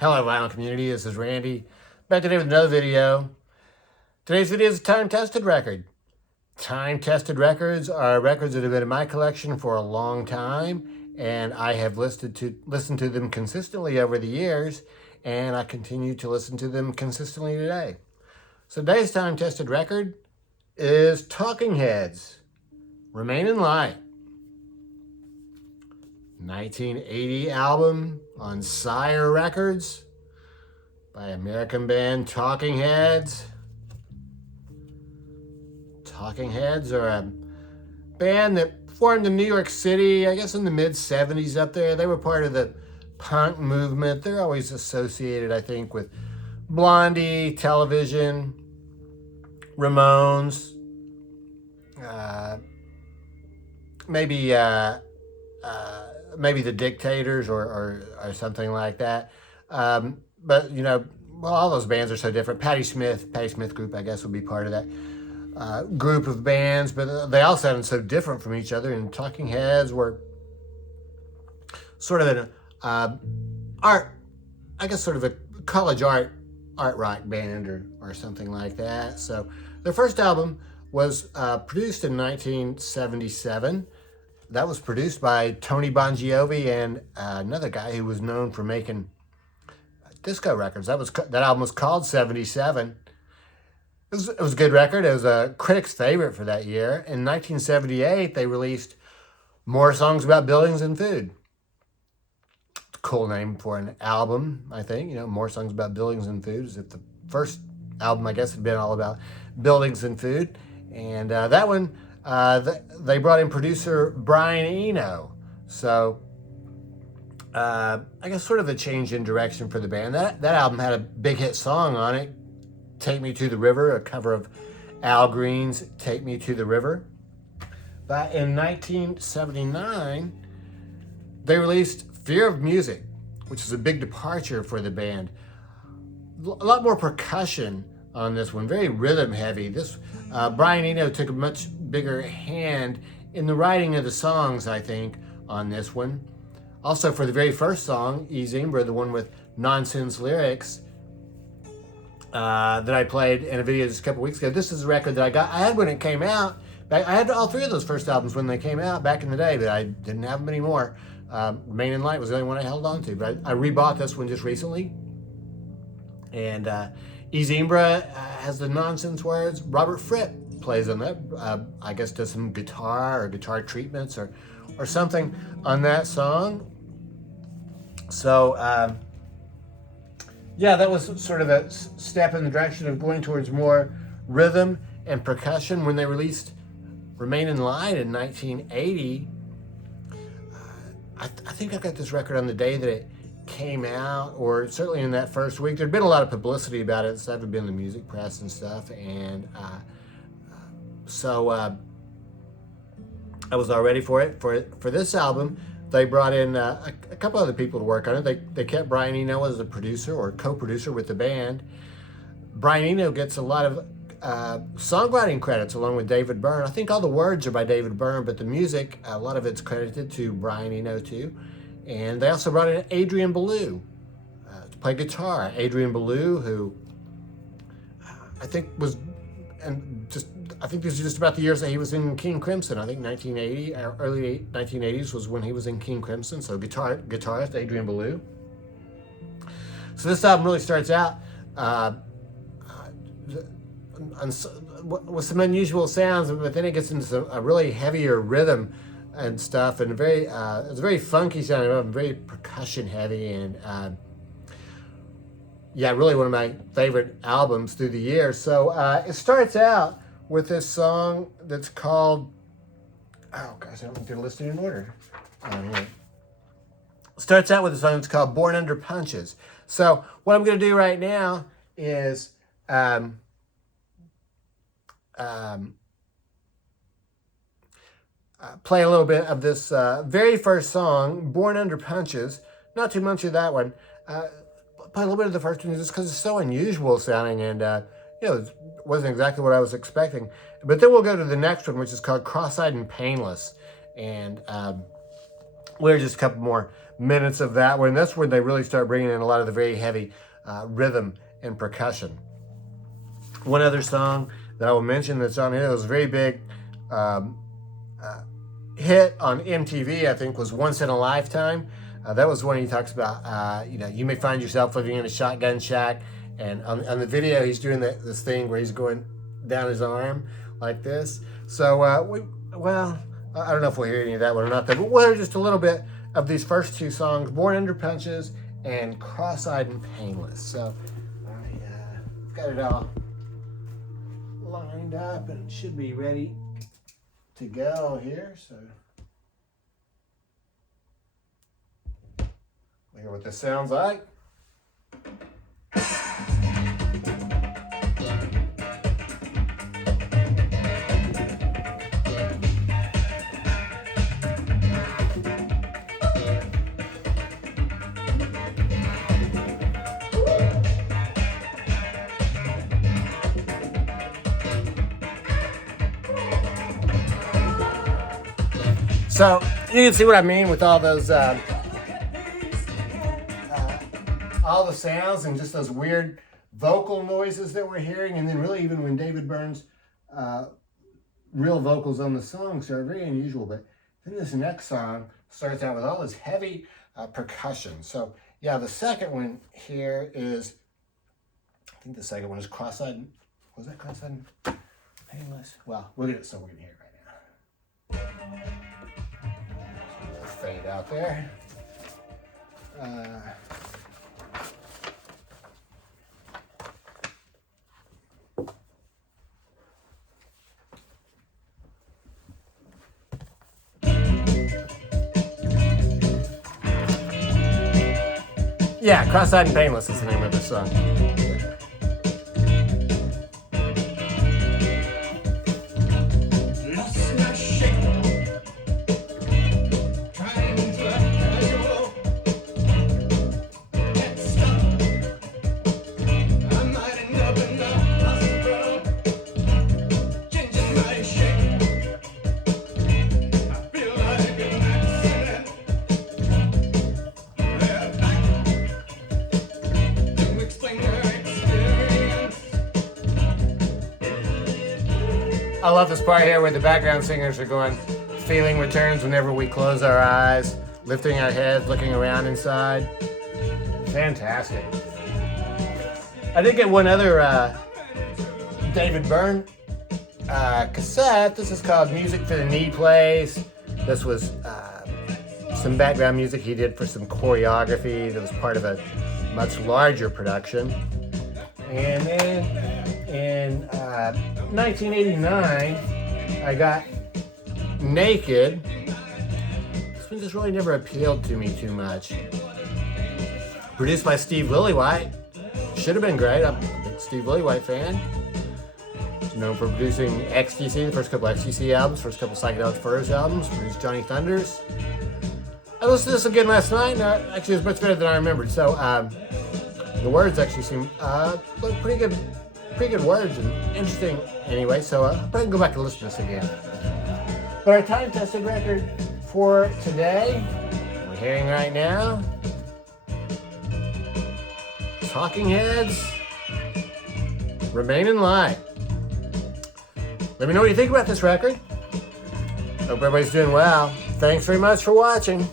Hello, vinyl community. This is Randy. Back today with another video. Today's video is a time-tested record. Time-tested records are records that have been in my collection for a long time, and I have listened to them consistently over the years, and I continue to listen to them consistently today. So today's time-tested record is Talking Heads, Remain in Light. 1980 album on Sire Records by American band Talking Heads. Talking Heads are a band that formed in New York City, I guess in the mid-70s up there. They were part of the punk movement. They're always associated, I think, with Blondie, Television, Ramones, maybe the Dictators or something like that. But, you know, well, all those bands are so different. Patti Smith Group, I guess, would be part of that group of bands. But they all sounded so different from each other. And Talking Heads were sort of an sort of a college art rock band or something like that. So their first album was produced in 1977. That was produced by Tony Bongiovi and another guy who was known for making disco records. That album was called 77. It was a good record. It was a critic's favorite for that year. In 1978, they released More Songs About Buildings and Food. It's a cool name for an album, I think. You know, More Songs About Buildings and Food. As if the first album, I guess, had been all about buildings and food. And that one, they brought in producer Brian Eno. So, I guess sort of a change in direction for the band. That album had a big hit song on it, Take Me to the River, a cover of Al Green's Take Me to the River. But in 1979, they released Fear of Music, which is a big departure for the band. A lot more percussion on this one, very rhythm heavy. Brian Eno took a much bigger hand in the writing of the songs, I think, on this one. Also, for the very first song, E Zimbra, the one with nonsense lyrics that I played in a video just a couple weeks ago. This is a record that I had when it came out. I had all three of those first albums when they came out back in the day, but I didn't have them anymore. Remain in Light was the only one I held on to, but I rebought this one just recently. And E Zimbra has the nonsense words. Robert Fripp plays on that. I guess does some guitar or guitar treatments or something on that song. So, yeah, that was sort of a step in the direction of going towards more rhythm and percussion. When they released Remain in Light in 1980, I think I got this record on the day that it came out, or certainly in that first week. There'd been a lot of publicity about it, so I've been in the music press and stuff, and so I was all ready for it. For this album, they brought in a couple other people to work on it. They kept Brian Eno as a producer or co-producer with the band. Brian Eno gets a lot of songwriting credits along with David Byrne. I think all the words are by David Byrne, but the music, a lot of it's credited to Brian Eno too. And they also brought in Adrian Belew to play guitar. Adrian Belew, who I think these are just about the years that he was in King Crimson. I think 1980, early 1980s was when he was in King Crimson. So guitarist Adrian Belew. So this album really starts out with some unusual sounds, but then it gets into a really heavier rhythm and stuff, and it's a very funky sounding, very percussion heavy, and yeah, really one of my favorite albums through the years. So it starts out with this song that's called, oh gosh, I don't think they're listed in order. It starts out with a song that's called Born Under Punches. So what I'm going to do right now is play a little bit of this very first song, Born Under Punches. Not too much of that one. Play a little bit of the first one just because it's so unusual sounding, and it wasn't exactly what I was expecting. But then we'll go to the next one, which is called Cross-Eyed and Painless. And we're just a couple more minutes of that one. That's when they really start bringing in a lot of the very heavy rhythm and percussion. One other song that I will mention that's on here that was a very big hit on MTV, I think, was Once in a Lifetime. That was one he talks about, you may find yourself living in a shotgun shack, and on the video he's doing this thing where he's going down his arm like this. So, I don't know if we'll hear any of that one or not, but we'll hear just a little bit of these first two songs, Born Under Punches and Cross-Eyed and Painless. So, I've got it all lined up and it should be ready to go here. So, we'll hear what this sounds like. So you can see what I mean with all those, all the sounds and just those weird vocal noises that we're hearing. And then really even when David Byrne's real vocals on the songs are very unusual. But then this next song starts out with all this heavy percussion. So yeah, the second one here is, I think the second one is Cross-Eyed. Was that Cross-Eyed? Painless? Well, we're going to hear it right now. Fade out there. Yeah, Cross-Eyed and Painless is the name of the song. I love this part here where the background singers are going, feeling returns whenever we close our eyes, lifting our heads, looking around inside. Fantastic. I did get one other David Byrne cassette. This is called Music for the Knee Plays. This was some background music he did for some choreography that was part of a much larger production. And then in 1989, I got Naked. This one just really never appealed to me too much. Produced by Steve Lillywhite. Should have been great. I'm a big Steve Lillywhite fan. Known for producing XTC, the first couple XTC albums, first couple Psychedelic Furs albums, produced Johnny Thunders. I listened to this again last night, and actually it was much better than I remembered. So the words actually seem pretty good words and interesting anyway. So I'll probably go back and listen to this again. But our time-tested record for today, we're hearing right now, Talking Heads, Remain in Light. Let me know what you think about this record. Hope everybody's doing well. Thanks very much for watching.